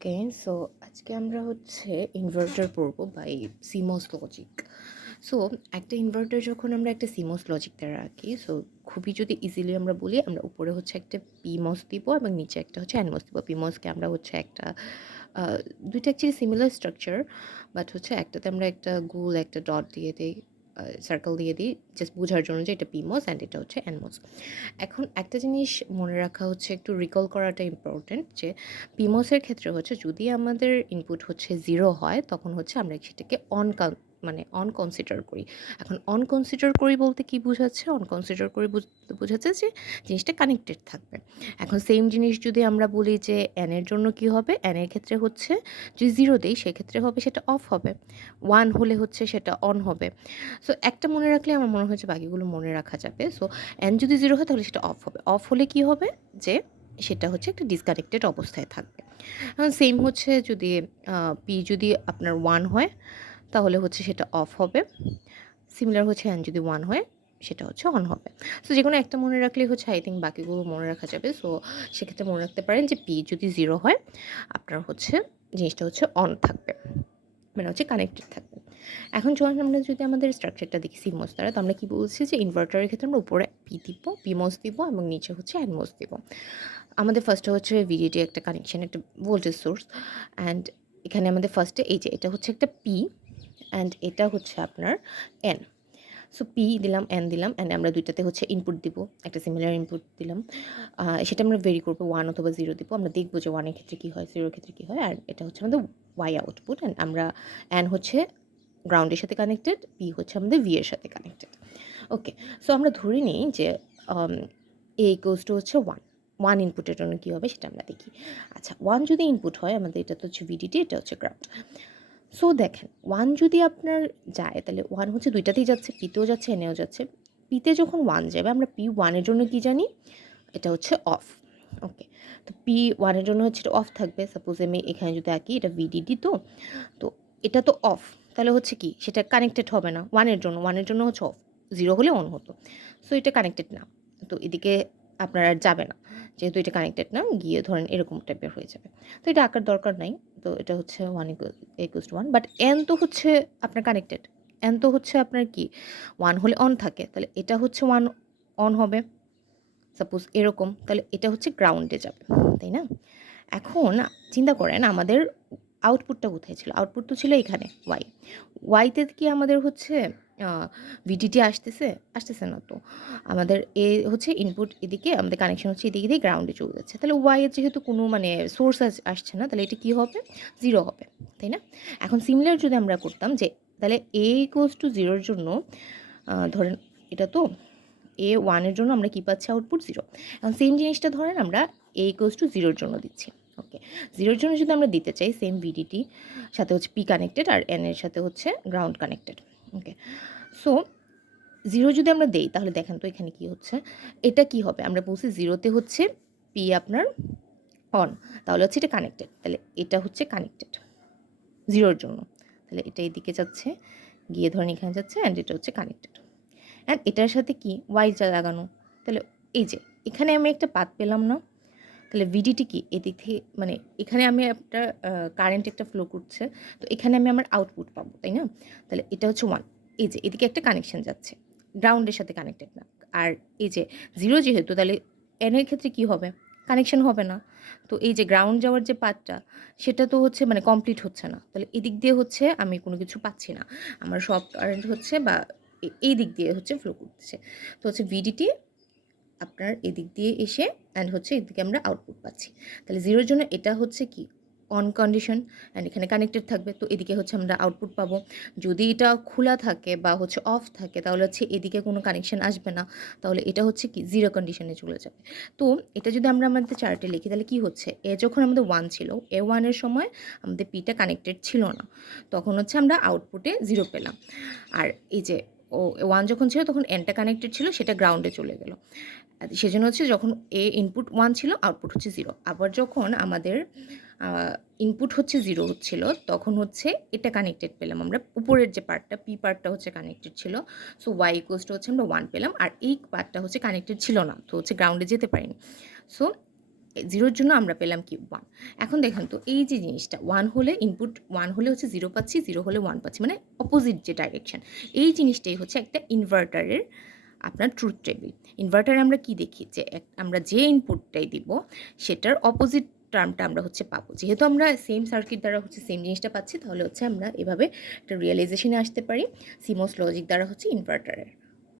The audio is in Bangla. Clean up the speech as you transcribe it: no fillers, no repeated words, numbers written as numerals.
ওকে, সো আজকে আমরা হচ্ছে ইনভার্টার পড়বো বাই সিমস লজিক। সো একটা ইনভার্টার যখন আমরা একটা সিমস লজিক দ্বারা রাখি, সো খুবই যদি ইজিলি আমরা বলি, আমরা উপরে হচ্ছে একটা পিমস দিব এবং নিচে একটা হচ্ছে অ্যানমস দিব। পিমসকে আমরা হচ্ছে একটা দুইটা অ্যাকচুয়ালি সিমিলার স্ট্রাকচার, বাট হচ্ছে একটাতে আমরা একটা গোল একটা ডট দিয়ে দিই, সার্কেল দিয়ে দিই জাস্ট বোঝার জন্য যে এটা পিমস অ্যান্ড এটা হচ্ছে অ্যানমস। এখন একটা জিনিস মনে রাখা হচ্ছে, একটু রিকল করাটা ইম্পর্ট্যান্ট যে পিমসের ক্ষেত্রে হচ্ছে যদি আমাদের ইনপুট হচ্ছে 0 হয় তখন হচ্ছে আমরা সেটাকে অন কনসিডার করি। এখন অন কনসিডার করি বলতে কি বোঝাচ্ছে? অন কনসিডার করি বোঝাচ্ছে যে জিনিসটা কানেক্টেড থাকবে। এখন সেম জিনিস যদি আমরা বলি যে এন এর জন্য কি হবে? এন এর ক্ষেত্রে হচ্ছে যদি 0 দেই সেক্ষেত্রে হবে সেটা অফ হবে। 1 হলে হচ্ছে সেটা অন হবে। সো একটা মনে রাখলে আমার মনে হয় যে বাকিগুলো মনে রাখা যাবে। সো এন যদি 0 হয় তাহলে সেটা অফ হবে। অফ হলে কি হবে? যে সেটা হচ্ছে একটা ডিসকানেক্টেড অবস্থায় থাকবে। এখন সেম হচ্ছে যদি পি যদি আপনার 1 হয় তাহলে হচ্ছে সেটা অফ হবে। সিমিলার হচ্ছে এন যদি 1 হয় সেটা হচ্ছে অন হবে। সো যেকোনো একটা মনে রাখলেই হচ্ছে আই থিঙ্ক বাকিগুলো মনে রাখা যাবে। সো সেক্ষেত্রে মনে রাখতে পারেন যে পি যদি 0 হয় আপনার হচ্ছে জিনিসটা হচ্ছে অন থাকবে। মানে হচ্ছে কানেক্টেড থাকবে। এখন যখন আমরা যদি আমাদের স্ট্রাকচারটা দেখি সিমস দ্বারা, তো আমরা কি বলছি যে ইনভার্টারের ক্ষেত্রে আমরা উপরে পি দিব, পিমস দিব এবং নিচে হচ্ছে অ্যানমস দিব। আমাদের ফার্স্টে হচ্ছে ভিডিডি একটা কানেকশন, একটা ভোল্টেজ সোর্স, অ্যান্ড এখানে আমাদের ফার্স্টে এই যে এটা হচ্ছে একটা পি অ্যান্ড এটা হচ্ছে আপনার এন। সো পি দিলাম, এন দিলাম, অ্যান্ড আমরা দুইটাতে হচ্ছে ইনপুট দিব, একটা সিমিলার ইনপুট দিলাম। সেটা আমরা ভেরি করবো 1 অথবা 0 দিব। আমরা দেখবো যে 1 এর ক্ষেত্রে কী হয়, 0 এর ক্ষেত্রে কী হয়। আর এটা হচ্ছে আমাদের ওয়াই আউটপুট, অ্যান্ড আমরা এন হচ্ছে গ্রাউন্ডের সাথে কানেক্টেড, পি হচ্ছে আমাদের ভি এর সাথে কানেক্টেড। ওকে, সো আমরা ধরে নিই যে এ ইকুয়ালস টু হচ্ছে 1। 1 ইনপুটের জন্য কী হবে সেটা আমরা দেখি। আচ্ছা, 1 যদি ইনপুট হয় আমাদের, এটা তো হচ্ছে ভিডিটি, এটা হচ্ছে গ্রাউন্ড। সো দেখেন 1 যদি আপনার যায় তাহলে 1 হচ্ছে দুইটাতেই যাচ্ছে, পিতেও যাচ্ছে, এনেও যাচ্ছে। পিতে যখন 1 যাবে আমরা পি 1 এর জন্য কী জানি? এটা হচ্ছে অফ। ওকে, তো পি 1 এর জন্য হচ্ছে এটা অফ থাকবে। সাপোজ আমি এখানে যদি আঁকি, এটা ভিডিডি, তো এটা তো অফ, তাহলে হচ্ছে কি সেটা কানেক্টেড হবে না 1 এর জন্য। 1 এর জন্য হচ্ছে অফ, 0 হলে অন হতো। সো এটা কানেক্টেড না, তো এদিকে আপনার আর যাবে না, যেহেতু এটা কানেক্টেড না, গিয়ে ধরেন এরকম টাইপের হয়ে যাবে। তো এটা আঁকার দরকার নাই। তো এটা হচ্ছে 1 ইকুয়ালস টু 1, বাট এন তো হচ্ছে আপনার কানেক্টেড। এন তো হচ্ছে আপনার কি 1 হলে অন থাকে, তাহলে এটা হচ্ছে 1 অন হবে। সাপোজ এরকম, তাহলে এটা হচ্ছে গ্রাউন্ডে যাবে, তাই না? এখন চিন্তা করেন আমাদের আউটপুটটা কোথায় ছিল? আউটপুট তো ছিল এখানে ওয়াই। ওয়াইতে কি আমাদের হচ্ছে ভিডিটি আসতেছে? আসতেছে না তো। আমাদের এ হচ্ছে ইনপুট, এদিকে আমাদের কানেকশন হচ্ছে এদিকে দিয়ে গ্রাউন্ডে চলে যাচ্ছে। তাহলে ওয়াই এর যেহেতু কোনো মানে সোর্স আসছে না, তাহলে এটা কী হবে? 0 হবে, তাই না? এখন সিমিলার যদি আমরা করতাম যে তাহলে এ ইকুয়ালস টু 0-র জন্য ধরেন এটা তো এ 1 এর জন্য আমরা কী পাচ্ছি? আউটপুট 0। এখন সেম জিনিসটা ধরেন আমরা এ ইকুয়ালস টু 0-র জন্য দিচ্ছি। ওকে, 0-র জন্য যদি আমরা দিতে চাই সেম ভিডিটি সাথে হচ্ছে পি কানেক্টেড আর এন এর সাথে হচ্ছে গ্রাউন্ড কানেক্টেড। ওকে, সো 0 যদি আমরা দেই তাহলে দেখেন তো এখানে কি হচ্ছে? এটা কি হবে? আমরা বলছি 0-তে হচ্ছে পি আপনার অন, তাহলে হচ্ছে এটা কানেক্টেড। তাহলে এটা হচ্ছে কানেক্টেড 0-র জন্য। তাহলে এটা এদিকে যাচ্ছে, গিয়ে ধরেন এখানে যাচ্ছে, অ্যান্ড এটা হচ্ছে কানেক্টেড। অ্যান্ড এটার সাথে কি ওয়াইটা লাগানো। তাহলে এই যে এখানে আমি একটা পাত পেলাম না? তাহলে ভিডিটি কি এদিক থেকে মানে এখানে আমি একটা কারেন্ট একটা ফ্লো করছে, তো এখানে আমি আমার আউটপুট পাবো, তাই না? তাহলে এটা হচ্ছে 1। এই যে এদিকে একটা কানেকশন যাচ্ছে, গ্রাউন্ডের সাথে কানেক্টেড না। আর এই যে 0 যেহেতু, তাহলে এন এর ক্ষেত্রে কী হবে? কানেকশন হবে না। তো এই যে গ্রাউন্ড যাওয়ার যে পার্টটা, সেটা তো হচ্ছে মানে কমপ্লিট হচ্ছে না। তাহলে এদিক দিয়ে হচ্ছে আমি কোনো কিছু পাচ্ছি না। আমার সব কারেন্ট হচ্ছে বা এই দিক দিয়ে হচ্ছে ফ্লো করতেছে। তো হচ্ছে ভিডিটি আপনার এদিক দিয়ে এসে অ্যান্ড হচ্ছে এদিকে আমরা আউটপুট পাচ্ছি। তাহলে 0-র জন্য এটা হচ্ছে কি অন কন্ডিশন, অ্যান্ড এখানে কানেক্টেড থাকবে, তো এদিকে হচ্ছে আমরা আউটপুট পাবো। যদি এটা খোলা থাকে বা হচ্ছে অফ থাকে তাহলে হচ্ছে এদিকে কোনো কানেকশন আসবে না, তাহলে এটা হচ্ছে কি 0 কন্ডিশনে চলে যাবে। তো এটা যদি আমরা আমাদের চার্টে লিখি তাহলে কি হচ্ছে? এ যখন আমাদের 1 ছিল, এ 1 এর সময় আমাদের পিটা কানেক্টেড ছিল না, তখন হচ্ছে আমরা আউটপুটে 0 পেলাম। আর এই যে 1 যখন ছিল তখন এনটা কানেক্টেড ছিল, সেটা গ্রাউন্ডে চলে গেল। সেজন্য হচ্ছে যখন এ ইনপুট 1 ছিল, আউটপুট হচ্ছে 0। আবার যখন আমাদের ইনপুট হচ্ছে 0 হচ্ছিল, তখন হচ্ছে এটা কানেক্টেড পেলাম আমরা। উপরের যে পার্টটা, পি পার্টটা হচ্ছে কানেক্টেড ছিল। সো ওয়াই ইকুয়ালস টু হচ্ছে আমরা 1 পেলাম। আর এই পার্টটা হচ্ছে কানেক্টেড ছিল না, তো হচ্ছে গ্রাউন্ডে যেতে পারিনি। সো জিরোর জন্য আমরা পেলাম কি 1। এখন দেখেন তো এই যে জিনিসটা 1 হলে ইনপুট 1 হলে হচ্ছে 0 পাচ্ছি, 0 হলে 1 পাচ্ছি, মানে অপোজিট যে ডাইরেকশন। এই জিনিসটাই হচ্ছে একটা ইনভার্টারের আপনার ট্রুথ টেবিল। ইনভার্টারে আমরা কি দেখি যে আমরা যে ইনপুটটাই দিব সেটার অপোজিট টার্মটা আমরা হচ্ছে পাবো। যেহেতু আমরা সেম সার্কিট দ্বারা হচ্ছে সেম জিনিসটা পাচ্ছি, তাহলে হচ্ছে আমরা এভাবে একটা রিয়েলাইজেশনে আসতে পারি সিমোস লজিক দ্বারা হচ্ছে ইনভার্টারের।